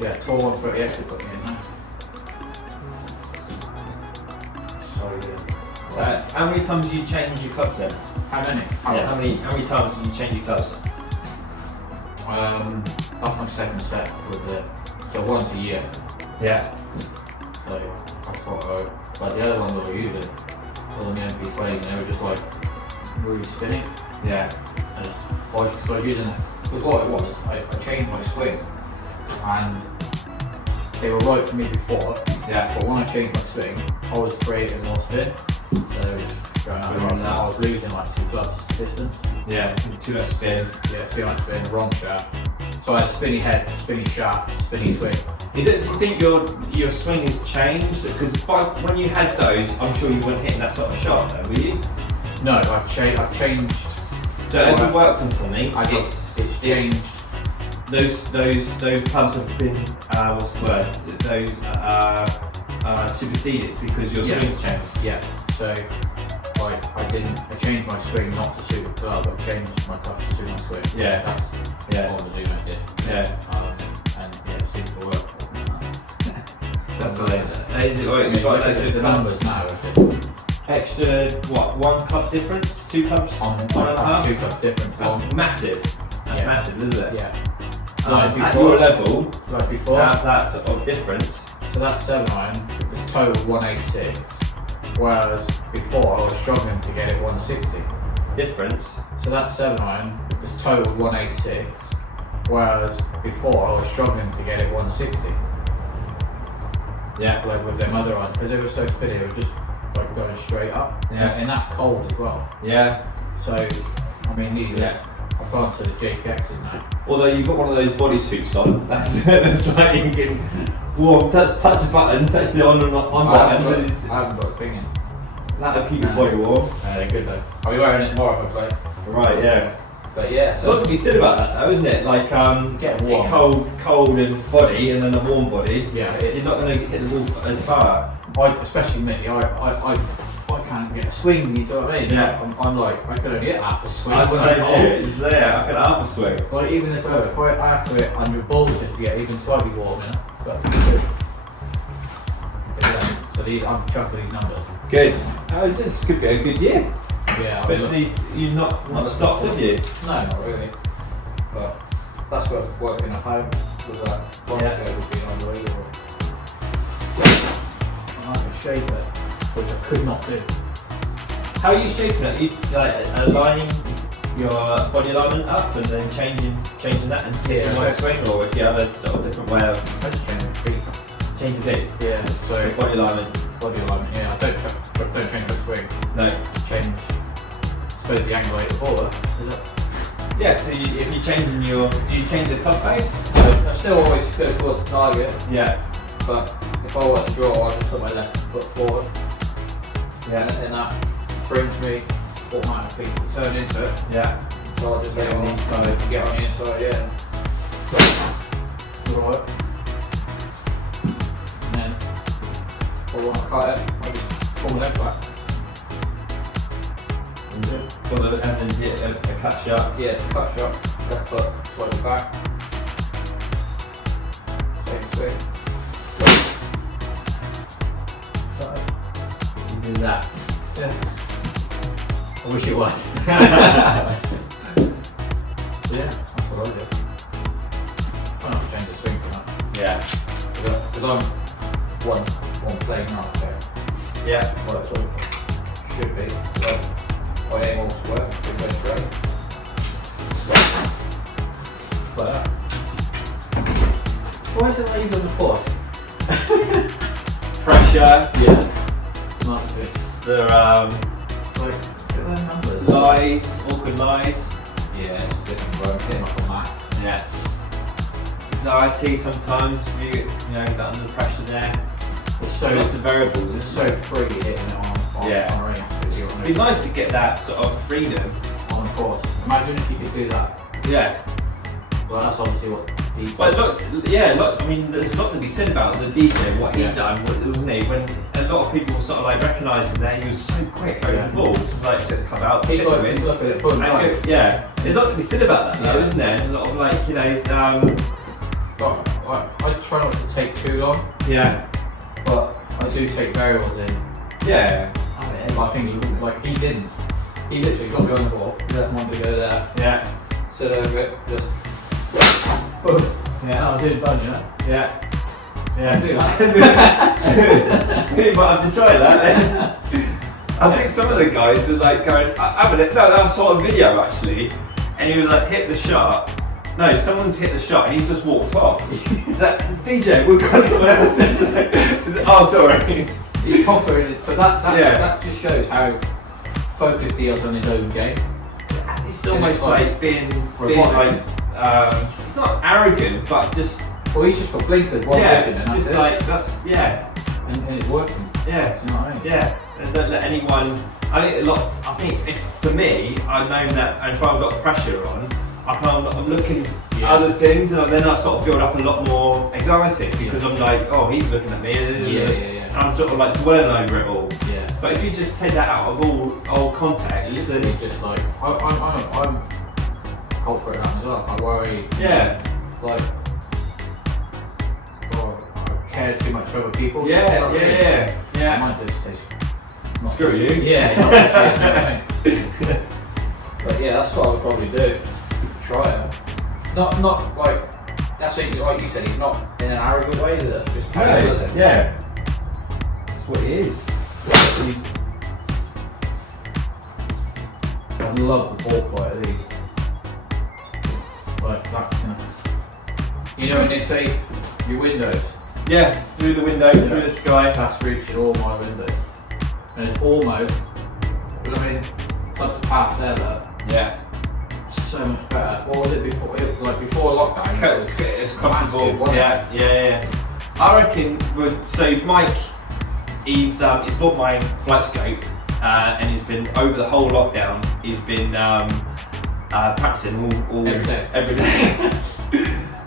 Yeah, tall 138 to put me in now. So yeah. How many times do you change your clubs then? How many? Yeah, how many times do you change your clubs? That's my second set with the, so once a year. Yeah. So that's what but the other ones I were using were the MP20s and they were just like really spinny. Yeah. I was using, because what it was, I changed my swing and they were right for me before, Yeah. but when I changed my swing, I was creating more spin. So I was losing like 2 clubs distance. Yeah, too much spin. Yeah, too much spin, wrong shaft. So I had spinny head, spinny shaft, spinny swing. Is it? Do you think your swing has changed? Because when you had those, I'm sure you weren't hitting that sort of shot, though, were you? No, I've changed. So as it worked on something, it's changed. Those clubs have been what's the word? Those superseded because your swing's changed. Yeah. So like I changed my swing not to suit the club. I changed my club to suit my swing. Yeah. That's what the Zoom did. Yeah. And yeah, it seems to work. Is it right? You've got those the numbers now. Is it? Extra what? 1 club difference? 2 clubs? On 2 club difference. That's massive. That's massive, isn't it? Yeah. At your level, like before, to have that sort of difference. So that 7 iron was total 186, whereas before I was struggling to get it 160. Difference. So that 7 iron was total 186, whereas before I was struggling to get it 160. Yeah. Like with them other irons, because they were so spinny, they were just like going straight up. Yeah. And that's cold as well. Yeah. So, I mean, these I've gone to the JPXs now. Although you've got one of those bodysuits on, that's like you can warm, touch a button, touch the on and on button. I haven't got a thing in. That'll keep your body warm. They're good though. I'll be wearing it more if I play. Right, yeah. But yeah, so. What to be said about that though, isn't it? Like, get warm. Cold and body and then a warm body. Yeah. You're not going to hit the ball as far. Especially me, I can't get a swing, you know what I mean? Yeah. I'm like, I could only hit half a swing. I'd say I could half a swing. Like even as well, if I have to hit 100 balls just to get even slightly warm, you know? But yeah, so I'm chucking these numbers. Good. This could be a good year. Yeah. Especially you've not stopped, have you? No, not really. But that's what working at home was like. One ago would be unbelievable. I could shape it, which I could not do. How are you shaping it? Are you like aligning your body alignment up and then changing that and seeing my swing, or do you have a sort of different way of I just change my feet. changing feet? Yeah, so Body alignment. Yeah, I don't change my swing. No. Change, I suppose the angle of the ball, is it? Yeah, so if you're changing do you change the club face? I still always go towards the target, Yeah. but if I want to draw, I just put my left foot forward. Yeah. And that brings me automatically to turn into it. Yeah. So I'll just Get on the inside. Get on the inside, yeah. Right. And then, if I want to cut it, I just pull my left back. And then hit a cut shot. Yeah, cut shot, left foot, slightly back. Same swing. You do that. Yeah. I wish it was. Yeah, that's what I do. Try not to change the swing for that. Yeah. Because I'm one playing architect. Yeah. Well, that's what it should be. So I aim all to work, it goes great. But why is it like you've done the force? Pressure. Yeah. Must be. There Like, look at those numbers. lies, awkward lies. Yeah, it's different, bro. Hitting off on that. Yeah. Anxiety sometimes, you know, get under pressure there. It's so Lots of variables. It's so free hitting it on a range. It'd be nice to get that sort of freedom. On a course. Imagine if you could do that. Yeah. Well, that's obviously what deep. But look, I mean, there's a lot to be said about the DJ, what he'd done, wasn't he? When a lot of people sort of like recognising that he was so quick over the ball, it's like took the club out, He's chip like, him in. look at it, put him right. Yeah, there's a lot to be said about that though, isn't there? There's a lot of like, you know, Got I try not to take too long, Yeah. but I do take variables in. Yeah. I think he didn't. He literally got me on the ball, left one to go there, Yeah. sit over it, just boom. Yeah. I did done, you know. Yeah. Yeah. Do that. You might have to try that then. I think some of the guys were like going, I saw a video actually, and he was like, hit the shot. No, someone's hit the shot and he's just walked off. Is that DJ? We've got someone else. Oh, sorry. He's confident, but Yeah. that just shows how focused he is on his own game. It's almost like being robotic. like, not arrogant, but just, Well, he's just got blinkers, one vision, and that's just it. like, that's, yeah. And it's working. Yeah. Do you know what I mean? Yeah, and don't let anyone. I think if for me, I've known that, and if I've got pressure on, I'm looking at other things, and then I sort of build up a lot more anxiety because I'm like, oh, he's looking at me. Yeah. And I'm sort of like dwelling over it all. Yeah. But if you just take that out of all context, then Literally just like I'm culprit in that as well. I worry. yeah, Like, I care too much for other people. yeah. I might just say Screw you. Yeah. You know what I mean? But yeah, that's what I would probably do. Try it. Not like that's what like you said. He's not in an arrogant way. That just how he does it. Yeah. That's what it is. I love the ball flight of these. Like that, you know when they say your windows, Yeah, through the window, through the sky. that's reaching all my windows. And it's almost, I mean, up to past there, look, Yeah. so much better. What was it before? It was like before lockdown. It's comfortable. massive, wasn't it? Yeah. I reckon. So Mike, he's bought my flight scope, and he's been over the whole lockdown. He's been practicing all Every day.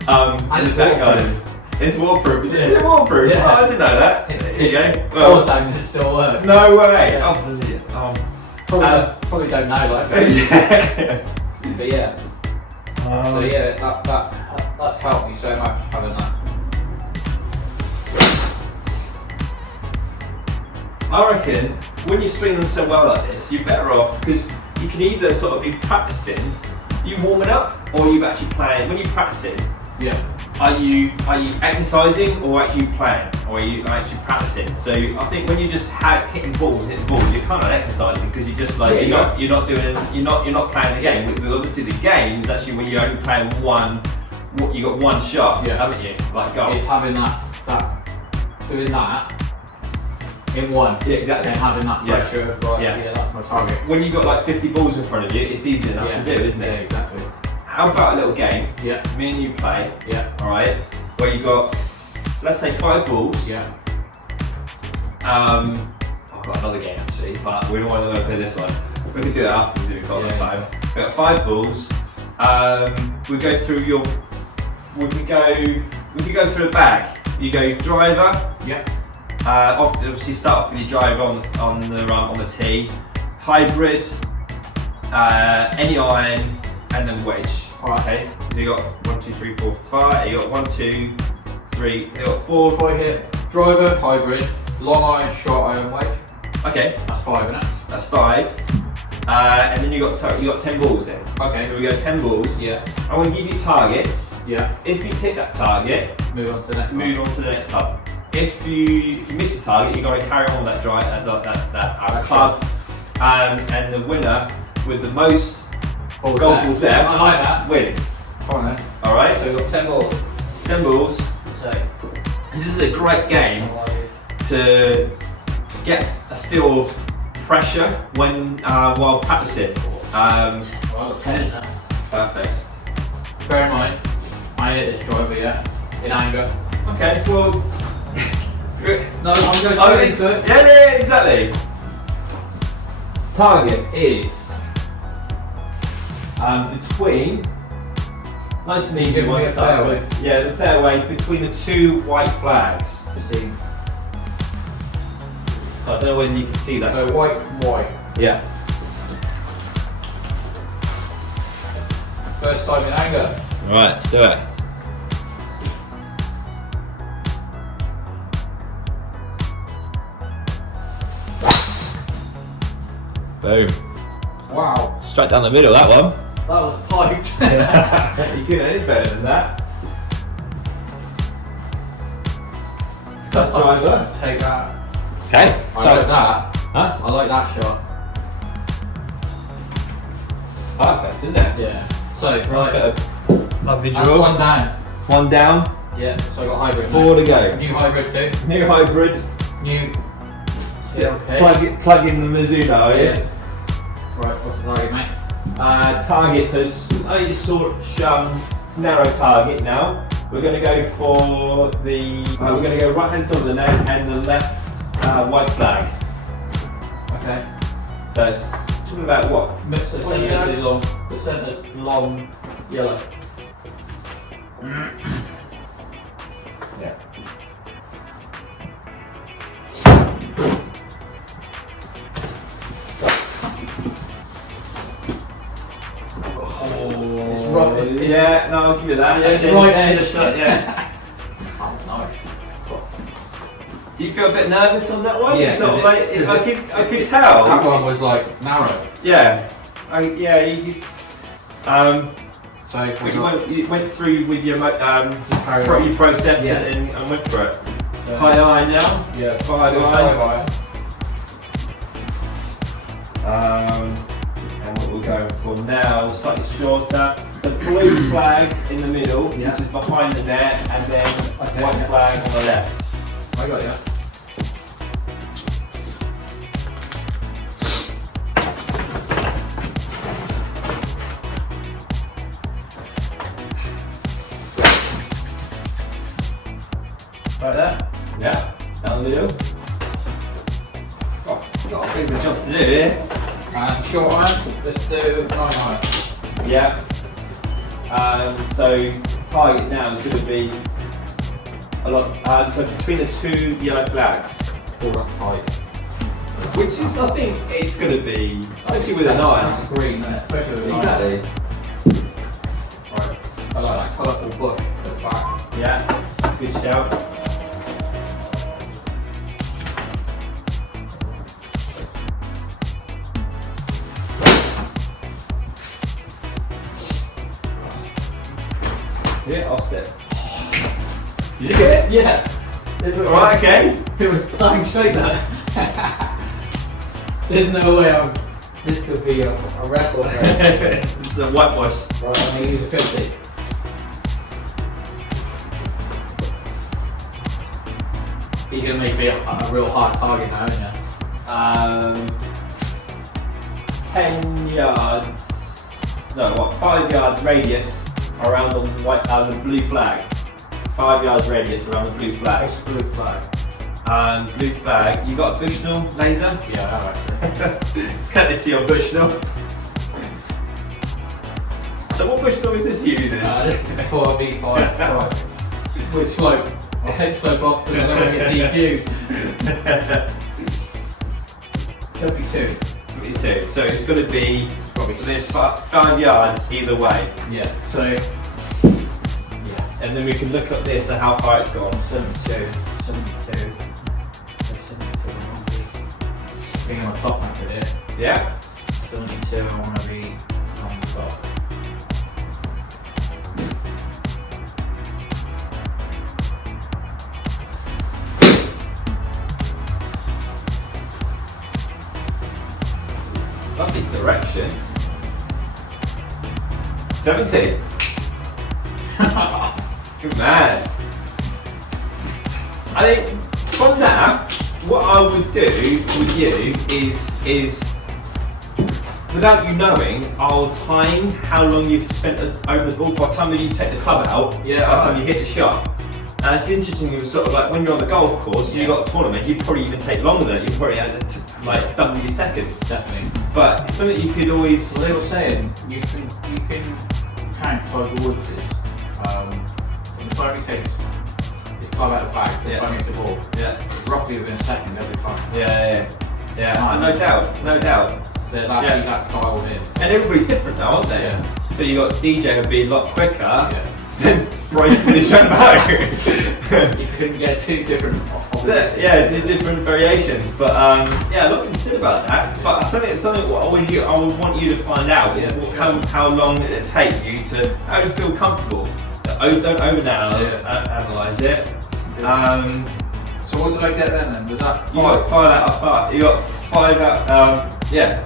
And it's that waterproof. guy. It's waterproof. Is it waterproof? Yeah. Oh, I didn't know that. There you go. All the time it still works. No way. Yeah. Oh, brilliant. Probably don't know like. Yeah. But yeah. So yeah, that's helped me so much having that. I reckon when you swing them so well like this, you're better off because you can either sort of be practicing, you warming up, or you actually playing. When you're practicing, Yeah. are you exercising or actually playing, or are you actually practicing? So I think when you just hitting balls, you're kind of exercising because you're just like Yeah, you're not playing the game. Because obviously the game is actually when you're only playing one. You got one shot, haven't you? Like goal. It's having doing that in one. Yeah, exactly. And having that Yeah. pressure. Right, Yeah. yeah, that's my target. When you got like 50 balls in front of you, it's easy enough to do, isn't Yeah, it? exactly. How about a little game? Yeah. Me and you play. Yeah. All right. Where you got, let's say 5 balls. Yeah. I've got another game actually, but we don't want to play this one. We can do that afterwards if we've got enough time. We've got 5 balls. We go through your. We can go through a bag. You go driver. Yeah. Obviously start off with your driver on the tee. Hybrid. Any iron, and then wedge. Alright. Okay. So you got 1, 2, 3, 4, 5. You got 1, 2, 3. You got 4. If I hit driver, hybrid, long iron, short iron, wedge, Okay. that's 5, isn't it? That's 5. And then you got 10 balls then. Okay. So we go 10 balls. Yeah. I want to give you targets. Yeah. If you hit that target, Move on to the next one. move on to the next club. If you miss a target, you got to carry on that drive that club. And the winner with the most Balls goal left. balls left I like that. wins. Come on then. All right. So we've got 10 balls. 10 balls. So, This is a great game to get a feel of pressure when while practicing. well, 10 This is perfect. Bear in mind, I hit this driver, in anger. Okay, well. No, I'm going straight into it. Yeah, exactly. Target is between. Nice and easy Give me one a to start fairway. with. Yeah, the fairway between the 2 white flags. See. So I don't know whether you can see that. So white, white. Yeah. First time in anger. Right, let's do it. Boom. Wow. Straight down the middle, that one. That was piped. You couldn't any better than that. Driver. Take that. Okay. I like that. Huh? I like that shot. Perfect, isn't it? Yeah. So, Right. right. Lovely That's draw. one down. One down. Yeah, so I got hybrid. 4 to go. New hybrid too. New hybrid. New. Okay. Plug in the Mizuno. Yeah. Right, what's the target, mate? Target, so slightly narrow target now. We're going to go for the. We're going to go right hand side of the net and the left white flag. Okay. So it's talking about what? The centre is long. The centre's long yellow. Yeah. Yeah, no, I'll give you that. Yeah, it's right edge. Yeah. Oh, nice. Do you feel a bit nervous on that one? Yeah, Sort of like, I could That tell. one was like narrow. Yeah. So you went through with your carry you processed Yeah. it and went for it. So- High eye now. Yeah, Five eye. And what we're going for now, slightly shorter. So blue flag in the middle, Yeah. which is behind the net, and then Okay. white flag on the left. I got you. Right there. Yeah, down the middle. Oh, you've got a bit of a job to do here. And short iron, let's do 9 iron. Yeah. So target now is going to be a lot. So between the 2 yellow flags, Oh, that's tight. which is I think it's going to be, especially with an iron. That's green, isn't it? Especially with an iron. Exactly. Right. I like that colourful bush at the back. Yeah. Good shout. Yeah, off step. You get it? Yeah. Alright, okay. It was flying straight there. There's no way this could be a record. Right, It's a whitewash. I'm going to use a 50. He's going to make me a real hard target now, isn't he? 10 yards, no, what, 5 yards radius around the the blue flag. 5 yards radius around the blue flag. What's the blue flag? Blue flag, you got a Bushnell laser? Yeah, I have actually. Courtesy of Bushnell. So what Bushnell is this using? This is 12V5 right. With slope. I'll take slope off because I don't want to get DQ'd. 32. 22. So it's going to be Probably within 5 yards either way. Yeah, so And then we can look at this at how far it's gone. 72. Being on top after it. Yeah? 72, I want to be on top. Lovely direction. 70. Good man. I think from that, what I would do with you is without you knowing, I'll time how long you've spent over the ball by the time that you take the club out, Yeah, by the time you hit the shot. And it's interesting, it was sort of like when you're on the golf course, and you got a tournament, you'd probably even take longer than that. You probably had to like double your seconds. Definitely. But it's something you could always. Well, they were saying you can count Tiger Woods' in the time he takes his club out of the bag, the time he hits the ball, Yeah. roughly within a second every time. Yeah. No doubt. They're that, Yeah. he's that dialed in. And everybody's different now, aren't they? Yeah. So you got DJ would be a lot quicker Yeah. than Bryson DeChambeau. You couldn't get two different. Yeah, different variations, but yeah, a lot of people said about that. But something what I would want you to find out is how long did it take you to how to feel comfortable. Don't overanalyze it. So what did I get then? Was that you got 5 out of 5? You got 5 out. Yeah,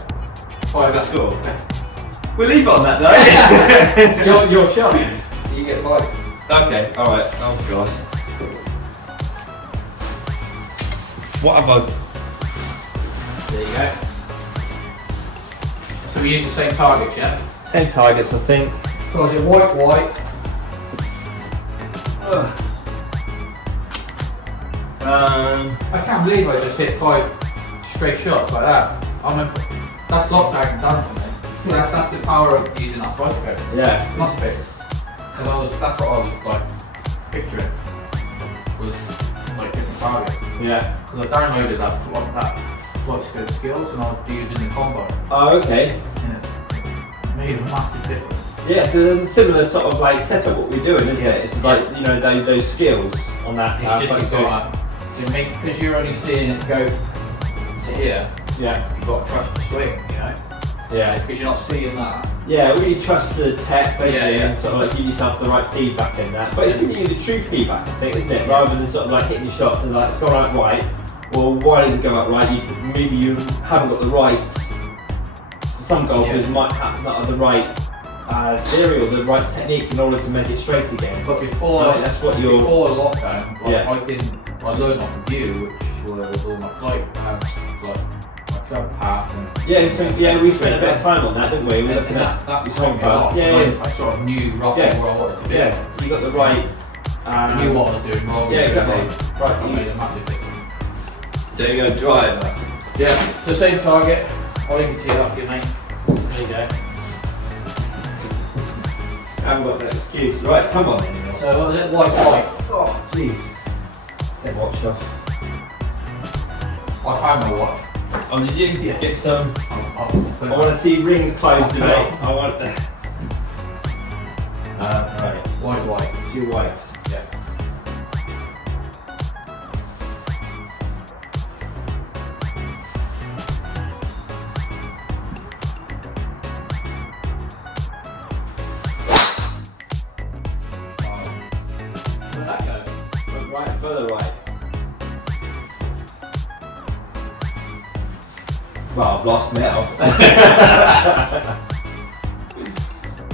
5 out of score. We'll leave it on that though. You're shot. You get 5. Okay, all right. Oh god. What have I? There you go. So we use the same targets, yeah? Same targets, I think. So I did white. I can't believe I just hit 5 straight shots like that. I mean, that's lockdown done for me. That's the power of using that fight code. Yeah. Must be. Because that's what I was like picturing. Was like different targets. Yeah. Because I downloaded that flight scope skills and I was using the combo. Oh, okay. And it made a massive difference. Yeah, so there's a similar sort of like setup what we're doing, isn't it? It's like, you know, those skills on that. It's just because you're only seeing it go to here. Yeah. You've got to trust the swing, you know? Yeah. Because you're not seeing that. Yeah, really trust the tech, don't you? Yeah. And sort of like give yourself the right feedback in that. But it's giving you the true feedback, I think, isn't it? Rather than sort of like hitting your shots and like, it's gone out right. Well, why does it go out right? Maybe you haven't got the right. So some golfers might not have the right theory or the right technique in order to make it straight again. But before lockdown, I learned off of you, which was all my flight, like my club path. And we spent a bit of time on that, didn't we? We're looking at that was your path. I sort of knew roughly where I wanted to be. Yeah, you got the right. I knew what I was doing wrong. Yeah, exactly. Right, I made a massive difference. So you're going to driver. Yeah, it's the same target. I'll even tee it up, you mate. There you go. I haven't got that excuse. Right, come on then. So what was it? White. Oh, jeez. Get watch off. I found my watch. Oh, did you? Yeah. Get some. I I want to see rings closed today. I want. Right. White. 2 whites. Yeah. Where'd that go? Right, further right. Well, I've lost now.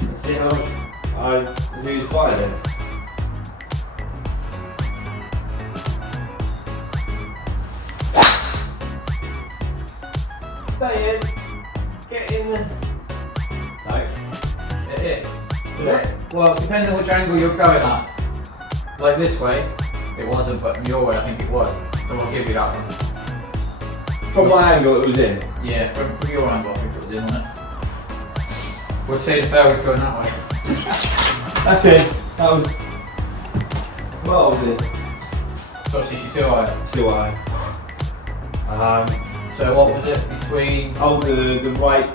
Let's see who's by then. Stay in. Get in there. No. Yeah. Well, depending on which angle you're going at. Like this way, it wasn't, but your way I think it was. So I'll give you that one. From my angle, it was in. Yeah, from your angle I think it was in, wasn't it? Would say the fairway's going that way. That's it. That was. Well, was it? So she's too high. 2 iron. So what was it between? Oh, the right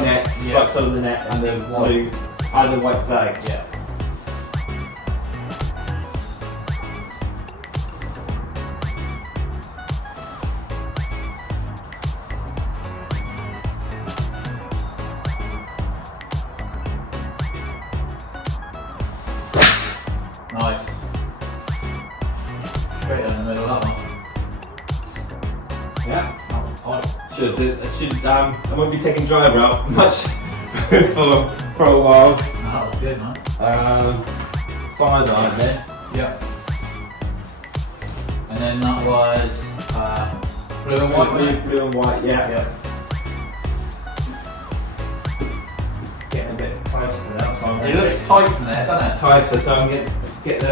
net, right side of the net, and the blue, the white flag. Yeah. Nice. Straight down the middle of that one. Yeah. That was tight. I won't be taking driver out much for a while. No, that was good, man. 5 iron there. Yeah. And then that was blue and white, wasn't it? Blue and white, yeah. Yeah. Getting a bit close to that, so I'm It looks tight from there, doesn't it? tighter, so I'm get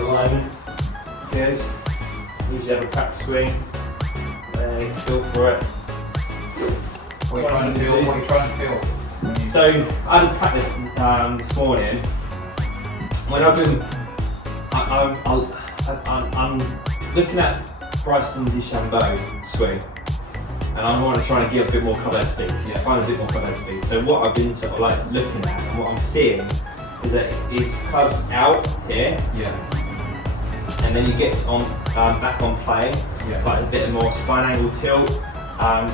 alignment. Good. Usually have a practice swing. Feel for it. What are you trying to feel? What are you trying to feel? So I had practice this morning. When I've been, I'm looking at Bryson DeChambeau swing, and I want to try and get a bit more club head speed. Yeah. Find a bit more club head speed. So what I've been sort of like looking at and what I'm seeing is that his club's out here. Yeah. and then he gets on back on plane, like a bit more spine angle tilt,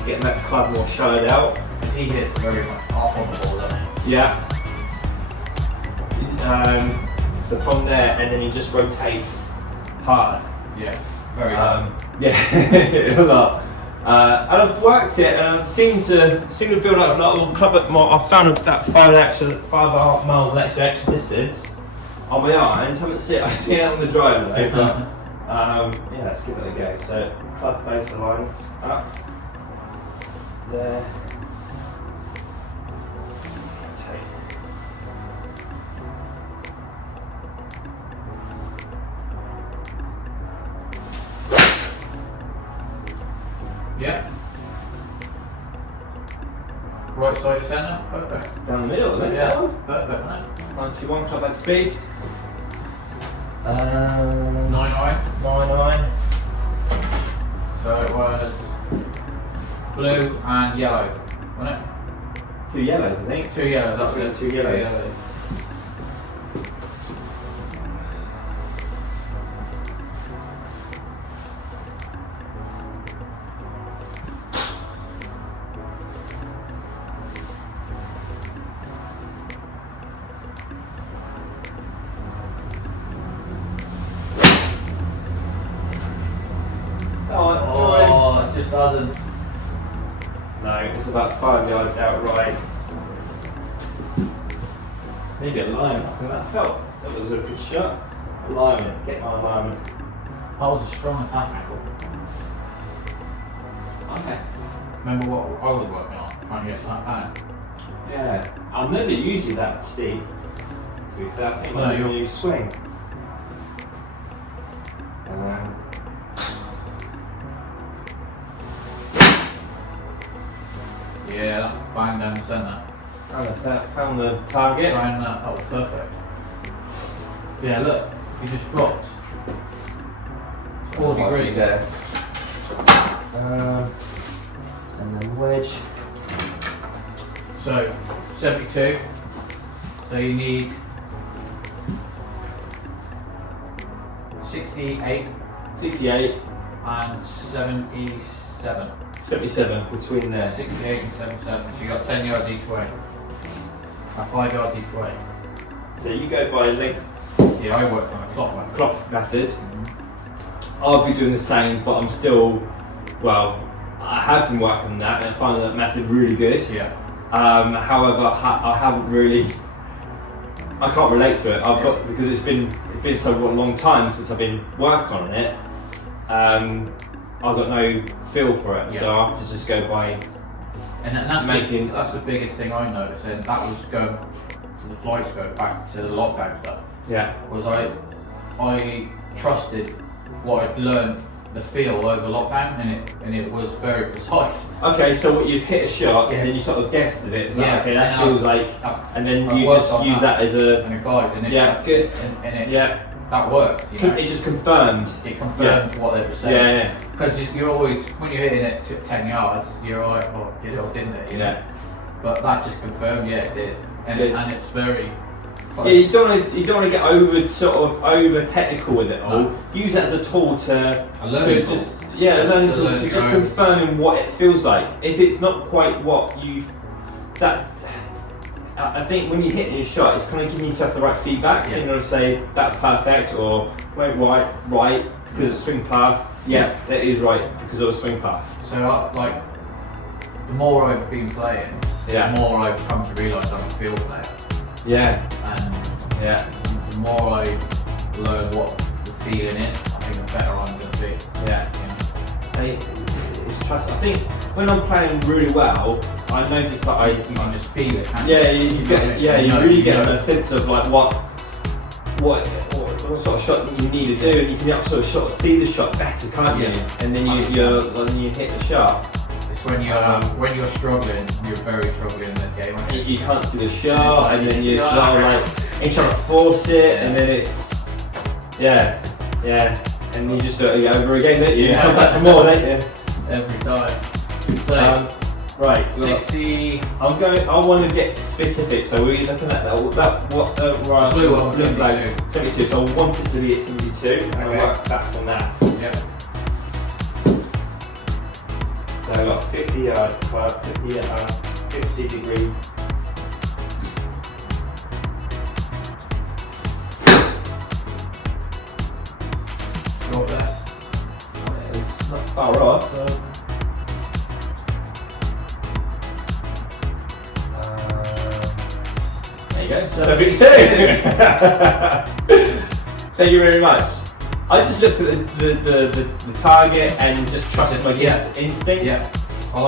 getting that club more shadowed out. Because he hits very much up on the ball, doesn't he? Yeah. So from there, and then he just rotates hard. Yeah, very hard. Yeah, a lot. And I've worked it, and I seem to build up a little club more. I found that 5.5 miles of extra distance on my irons. I've seen it on the driveway, but yeah, let's give it a go. So club face align up there. Yeah. Right side of centre, perfect. Down the middle, isn't it? Yeah, perfect, isn't it? 91 club head speed. 9-9. 9-9. So it was blue and yellow, wasn't it? 2 yellows, I think. 2 yellows, that's Yeah, good. 2 yellows. Oh, it just doesn't. No, it's about 5 yards out right. Maybe alignment. I think that was a good shot. Alignment, get my alignment. That was a strong attack angle. Okay. Remember what I was working on, trying to get to that pan? Yeah. I'm never usually that steep. To be fair, I think I'm going to swing. Yeah, that's bang down the centre. Found the target. Trying that, that was perfect. Yeah, look, you just dropped. It's 4 degrees. There. And then wedge. So, 72. So you need 68 68. and 77. 77 between there. 68 and 77. So you got 10 yards each way. 5 yards each way. So you go by length Yeah, I worked on a clock. cloth method. I'll be doing the same, but I'm still, well, I have been working on that and I find that method really good. Yeah. However, I haven't really, I can't relate to it. I've got, because it's been so long time since I've been working on it. I've got no feel for it, so I have to just go by. And that's the biggest thing I noticed, and that was going to the flight scope, back to the lockdown stuff. Yeah. Was I trusted what I'd learned, the feel over lockdown, and it was very precise. Okay, so what you've hit a shot and then you sort of guessed at it. It's like, okay, that feels like, and then you just use that as a guide, and it, good. And it, that worked. You know? It just confirmed. It confirmed what they were saying. Yeah. Because you're always, when you're hitting it to 10 yards, you're like, oh, did it or didn't it? You know? But that just confirmed, yeah, it did. And it's very close. Yeah, you don't want to get over technical with it all. No. Use it as a tool to just learn confirming what it feels like. If it's not quite what I think when you're hitting your shot, it's kind of giving yourself the right feedback. You know, to say that's perfect or went right because it's swing path. Yeah, that is right because of a swing path. So like, the more I've been playing, the more I've come to realise I'm a field player. Yeah. And the more I learn what the feeling is, I think the better I'm going to be. Yeah. It's trust. I think when I'm playing really well, I notice that you can just feel it. You really get a sense of like what sort of shot you need to do, and you can sort of see the shot better, can't you? And then you hit the shot. It's when you're struggling, you're very struggling in this game. Aren't you? You can't see the shot, and then you're sort of like you're trying to force it, and then it's and you just do it over again, don't you? You come back for more, don't you? Every time. So, Right. 60. I'm going. I want to get specific. So we're looking at right, Blue one, blue flag, 72. 72. So I want it to be at 72. And I'll Okay. work back from that. Yep. So I've got 50 yard, 50 degree. Go up there. It's not far off. There you go. 72. Thank you very much. I just looked at the target and just trusted my instinct. Yeah. I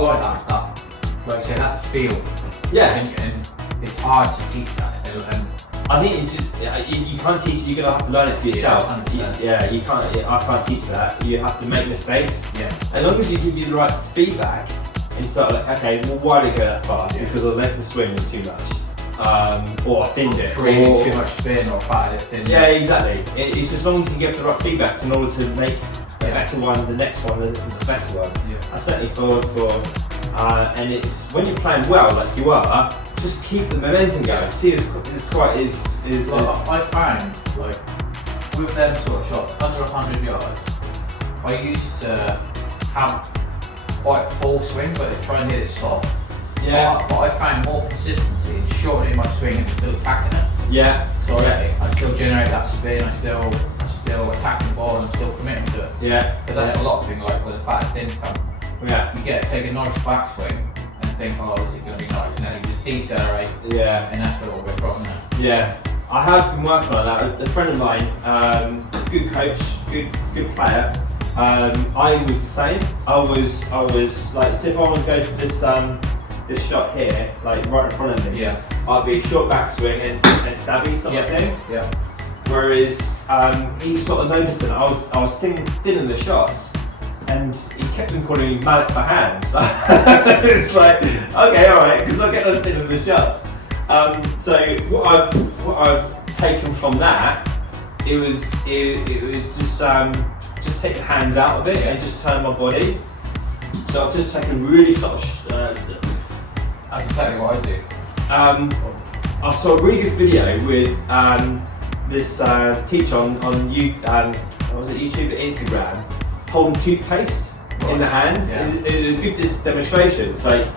like that. Like I said, that's a feel. Yeah. And it's hard to teach that. And I think it's just you can't teach it. You're gonna have to learn it for yourself. 100%. Yeah, you can't. I can't teach that. You have to make mistakes. yeah. As long as you give you the right feedback and start like, okay, well, why did it go that far? Yeah. Because I length the swing was too much, or I thinned it, Creating or, too much spin or fat it thin. yeah, exactly. It's as long as you give the right feedback in order to make a Yeah. better one, the next one, the better one. Yeah. I certainly for and it's when you're playing well, like you are, just keep the momentum going. See, is Like, I found, like, with them sort of shots, under 100 yards, I used to have quite a full swing, but I try and hit it soft. yeah, But I found more consistency in shortening my swing and still attacking it. yeah, So yeah, I still generate that spin, I still attacking the ball and still committing to it. yeah, Because that's a lot of thing, like with the fat thin come. yeah, You take a nice backswing and think, oh, is it going to be nice? And then you just decelerate, yeah. and that's where it all goes wrong, isn't it? Yeah, I have been working on that. A friend of mine, good coach, good player. I was the same. I was like, so if I want to go for this shot here, like right in front of me, Yeah. I'd be short backswing and stabby sort of thing. Yeah. Whereas he sort of noticed that I was thinning the shots. And he kept on calling me mallet for hands. It's like, okay, all right, because I get on thin in the shots. So what I've taken from that, it was just take the hands out of it and just turn my body. So I've just taken really sort of. That's exactly what I do. I saw a really good video with this teacher on what was it, YouTube, Instagram, holding toothpaste in the hands. Yeah. It was a good demonstration. So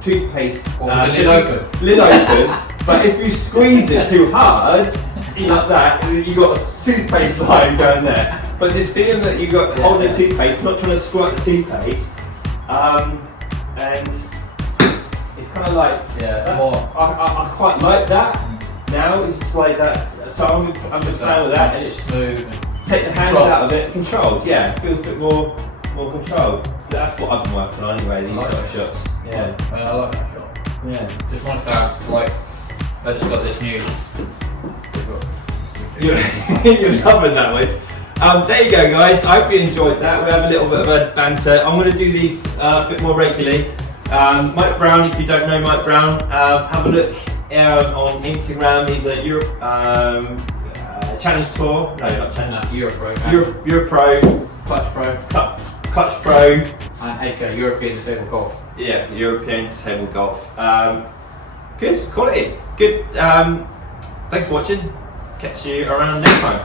toothpaste, Lid open. lid open. But if you squeeze it too hard, like that, you got a toothpaste line going there. But this feeling that you got holding the toothpaste, not trying to squirt the toothpaste, and it's kind of like I quite like that. Now it's just like that. So I'm just playing with that, and it's smooth. take the hands out of it, controlled. Yeah, it feels a bit more controlled. That's what I've been working on anyway. These sort of shots. Yeah. I like that shot. Yeah. Just wanted to have, like, I just got this new. You're loving that, which. There you go, guys. I hope you enjoyed that. We have a little bit of a banter. I'm going to do these a bit more regularly. Mike Browne, if you don't know Mike Browne, have a look on Instagram. He's a Europe Challenge Tour. No, not Challenge. Europe Pro. Europe Pro. Clutch Pro. Clutch Pro. And AK, European Disabled Golf. Yeah, European Disabled Golf. Good quality. Good. Thanks for watching. Catch you around next time.